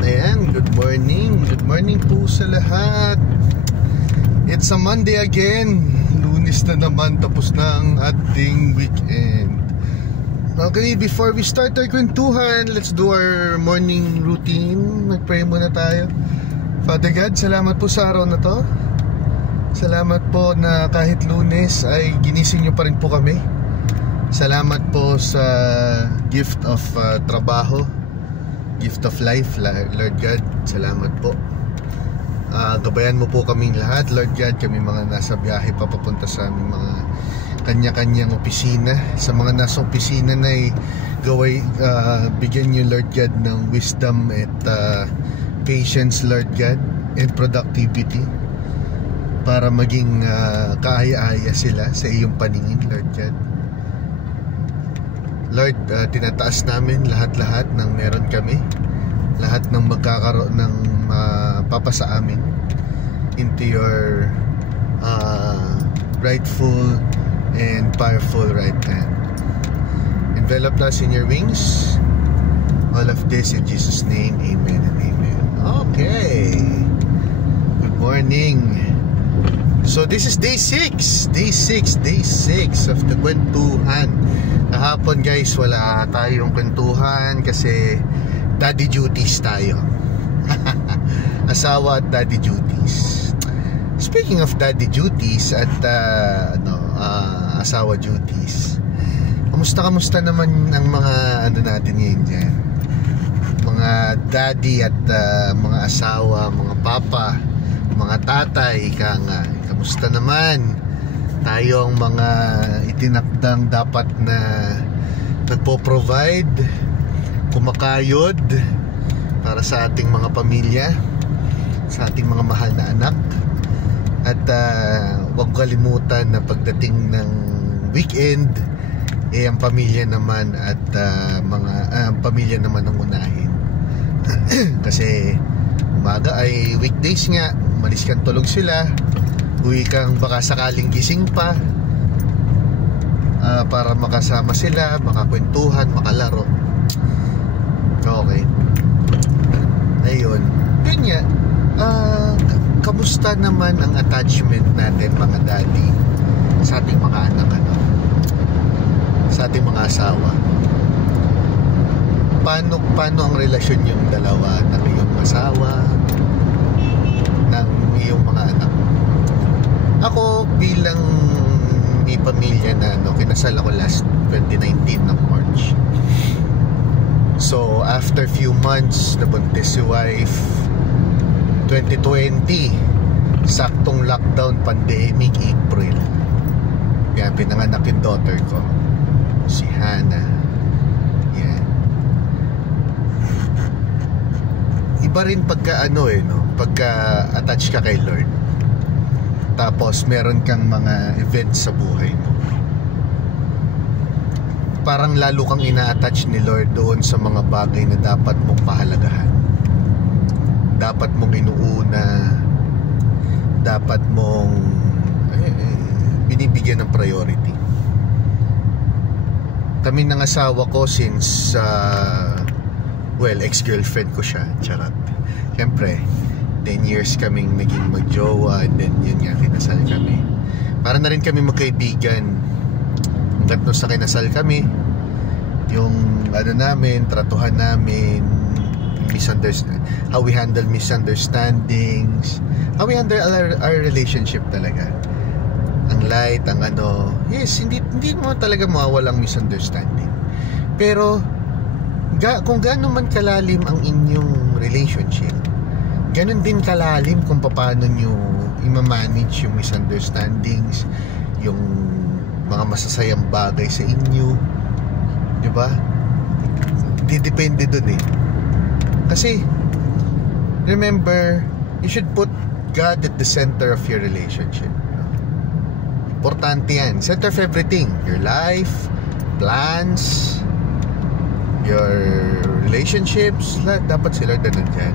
Ayan, good morning. Good morning po sa lahat. It's a Monday again. Lunes na naman, tapos na ang ating weekend. Okay, before we start our kwentuhan, let's do our morning routine. Mag-pray muna tayo. Father God, salamat po sa araw na to. Salamat po na kahit Lunes ay ginising nyo pa rin po kami. Salamat po sa gift of trabaho, gift of life, Lord God. Salamat po. Gabayan mo po kaming lahat, Lord God. Kami mga nasa biyahe papunta sa aming mga kanya-kanyang opisina. Sa mga nasa opisina na bigyan nyo, Lord God, ng wisdom at patience, Lord God, and productivity para maging kaaya-aya sila sa iyong paningin, Lord God. Lord, tinataas namin lahat-lahat ng meron kami, lahat ng magkakaroon ng papasa amin into your rightful and powerful right hand. Envelop us in your wings. All of this in Jesus' name, amen and amen. Okay, good morning. So this is day 6 of the kwentuhan. Kahapon guys, wala tayong kwentuhan kasi daddy duties tayo. Asawa at daddy duties. Speaking of daddy duties at asawa duties, kamusta naman ang mga natin ngayon dyan? Mga daddy at mga asawa, mga papa, mga tatay, kamusta naman? Tayong mga itinakdang dapat na nagpo-provide, kumakayod para sa ating mga pamilya, sa ating mga mahal na anak. At huwag kalimutan na pagdating ng weekend, ang pamilya naman at pamilya naman ang unahin. Kasi umaga ay weekdays nga, umalis kang tulog sila, uwi kang baka sakaling gising pa para makasama sila, makakwentuhan, makalaro. Okay. Ayun. Yun nga, kamusta naman ang attachment natin mga daddy sa ating mga anak, sa ating mga asawa? Paano ang relasyon yung dalawa ng iyong asawa, ng iyong mga anak? Ako bilang may pamilya na kinasal ako last 2019 ng March. So after few months nabuntis si wife, 2020 saktong lockdown, pandemic, April. Kaya pinanganak yung daughter ko, si Hannah. Yan. Iba rin pagka pagka attach ka kay Lord, tapos meron kang mga events sa buhay mo, parang lalo kang ina-attach ni Lord doon sa mga bagay na dapat mong pahalagahan, dapat mong inuuna, dapat mong binibigyan ng priority. Kami ng asawa ko since ex-girlfriend ko siya, charot. Siyempre 10 years kaming naging magjowa, and then yun nga, kinasal kami. Para na rin kami magkaibigan. Hanggat sa kinasal kami, yung namin, tratuhan namin, how we handle misunderstandings, how we handle our relationship talaga. Ang light, ang yes, hindi mo talaga mawawalang misunderstanding. Pero kung gaano man kalalim ang inyong relationship, ganun din kalalim kung paano nyo i-manage yung misunderstandings, yung mga masasayang bagay sa inyo, di ba? Depende dun Kasi remember, you should put God at the center of your relationship. Importante yan. Center of everything. Your life, plans, your relationships, lahat dapat si Lord na nandyan.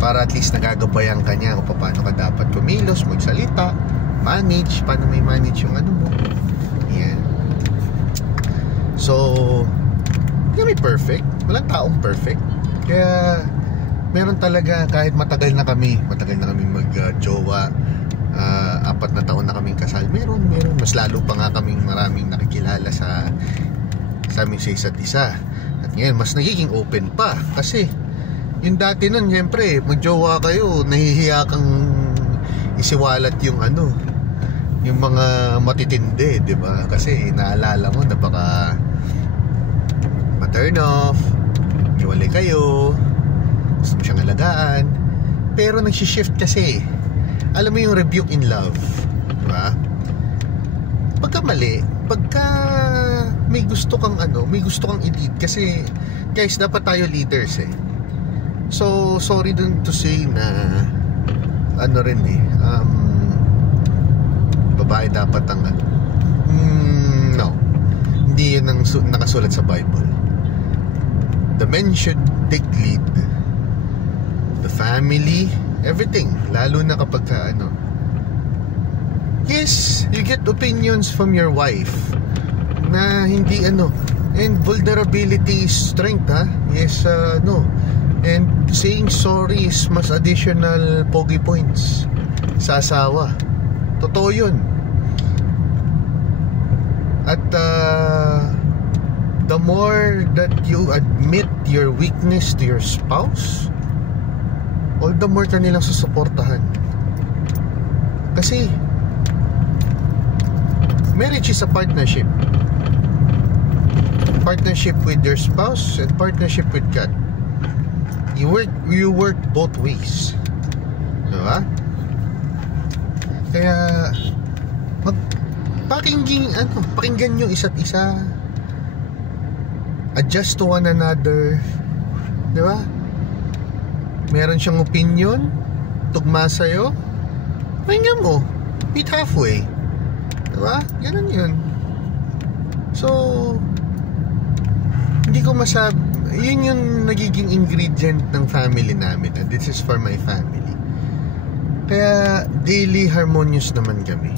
Para at least nagagabayan ka niya kung paano ka dapat kumilos, magsalita, manage, paano may manage yung mo. Yan. So, hindi kami perfect. Walang taong perfect. Kaya meron talaga, kahit matagal na kami mag-jowa, 4 na taon na kaming kasal, meron mas lalo pa nga kaming maraming nakikilala sa amin sa isa't isa. At ngayon mas nagiging open pa, kasi yung dati nun, siyempre magjowa kayo, nahihiya kang isiwalat yung yung mga matitindi, di ba? Kasi naalala mo na baka ma-turn off, iwalay kayo, gusto mo siyang alagaan. Pero nag-shift kasi, alam mo yung rebuke in love, di ba? Pagka mali, pagka may gusto kang i-lead, kasi guys, dapat tayo leaders eh. So sorry dun to say na babae dapat ang no, hindi yun ang nakasulat sa Bible. The men should take lead, the family, everything, lalo na kapag yes, you get opinions from your wife na hindi and vulnerability is strength, yes, no, and saying sorry is mas additional pogi points sa asawa. Totoo yun. At the more that you admit your weakness to your spouse, all the more ka nilang susuportahan. Kasi marriage is a partnership. Partnership with your spouse and partnership with God. You work both ways. Diba? Kaya pakinggan nyo isa't isa, adjust to one another, di ba? Meron siyang opinion, tugma sa'yo, pakinggan mo, meet halfway, di ba? Ganun yun. So hindi ko yun yung nagiging ingredient ng family namin, and this is for my family. Kaya daily harmonious naman kami.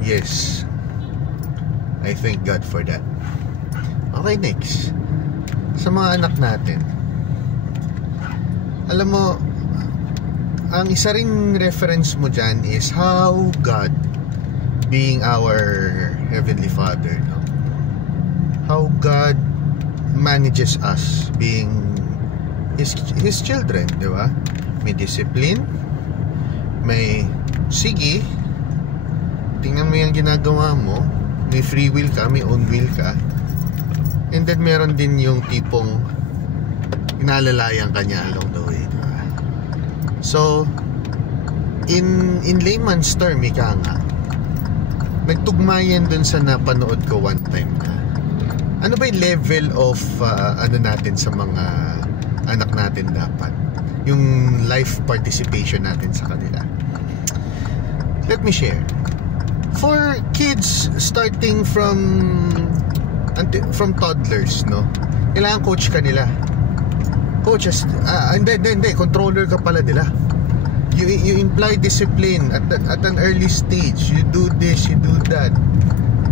Yes, I thank God for that. Okay, next, sa mga anak natin, alam mo, ang isa ring reference mo dyan is how God, being our Heavenly Father, no? How God manages us being His children, di ba? May discipline, may sige, tingnan mo yung ginagawa mo, may free will ka, may own will ka, and then meron din yung tipong inalalayan ka niya along the way, diba? So in layman's term, ika nga, nagtugma yan dun sa napanood ko one time na ano ba yung level of natin sa mga anak natin dapat, yung life participation natin sa kanila. Let me share. For kids starting from toddlers, no, kailangan coach ka nila. Coaches, hindi, controller ka pala nila. You imply discipline at an early stage. You do this, you do that.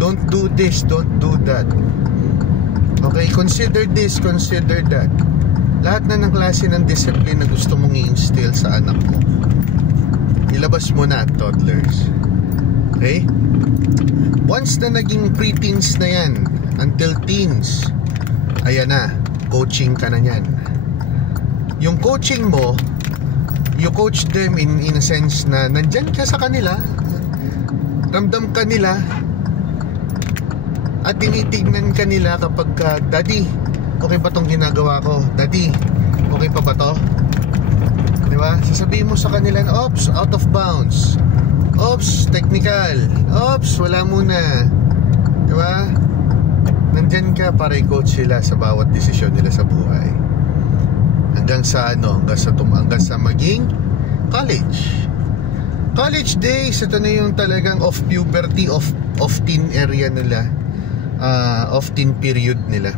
Don't do this, don't do that. Okay, consider this, consider that. Lahat na ng klase ng discipline na gusto mong i-instill sa anak mo, ilabas mo na at toddlers. Okay? Once na naging pre-teens na yan, until teens, ayan na, coaching ka na yan. Yung coaching mo, you coach them in a sense na nandyan ka sa kanila, ramdam ka nila, at tinitignan ka nila kapag daddy, okay ba tong ginagawa ko? Daddy, okay pa ba to? Diba? Sasabihin mo sa kanila na, oops, out of bounds. Oops, technical. Oops, wala muna. Diba? Nandyan ka para i-coach sila sa bawat desisyon nila sa buhay. Hanggang sa maging college. College days, ito na yung talagang off puberty, off teen area nila. Off teen period nila.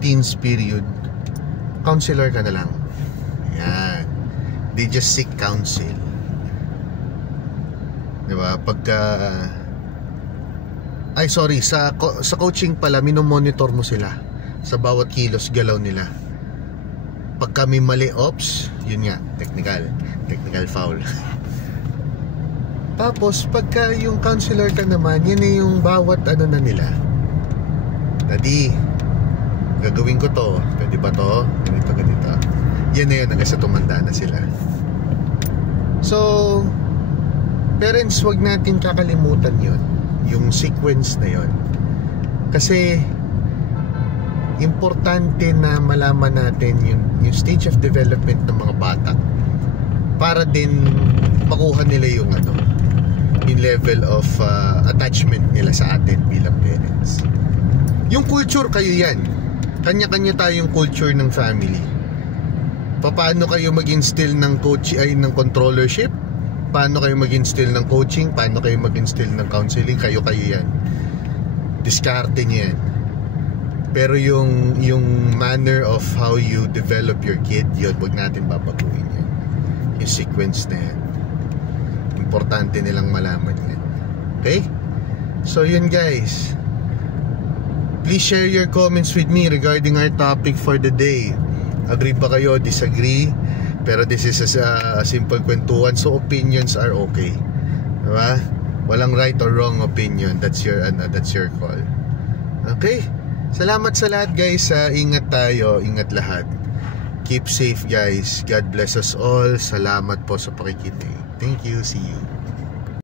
Teens period. Counselor ka na lang. Yan. They just seek counsel. Diba? Sa coaching pala, minomonitor mo sila sa bawat kilos galaw nila. pag kami mali, ops, yun nga, technical foul. Tapos pagka yung counselor ka naman, yan na yung bawat ano na nila. Daddy, gagawin ko to, pwede ba to? Ganito. Yan na yun, hanggang sa tumanda na sila. So parents, wag natin kakalimutan yun, yung sequence na yun. Kasi importante na malaman natin yung stage of development ng mga bata para din makuha nila yung level of attachment nila sa atin bilang parents. Yung culture, kayo yan, kanya-kanya tayong culture ng family. Paano kayo mag-instill ng ng controllership, paano kayo mag-instill ng coaching, paano kayo mag-instill ng counseling, kayo yan. Diskarte niyo yan. Pero yung manner of how you develop your kid, yun, wag natin babaguhin yan. Yung sequence na yan, importante nilang malaman yan. Okay? So yun guys, please share your comments with me regarding our topic for the day. Agree ba kayo? Disagree? Pero this is a simple kwentuhan, so opinions are okay. Diba? Walang right or wrong opinion. That's your call. Okay? Salamat sa lahat guys. Ingat tayo, ingat lahat. Keep safe guys. God bless us all. Salamat po sa pakikinig. Thank you. See you.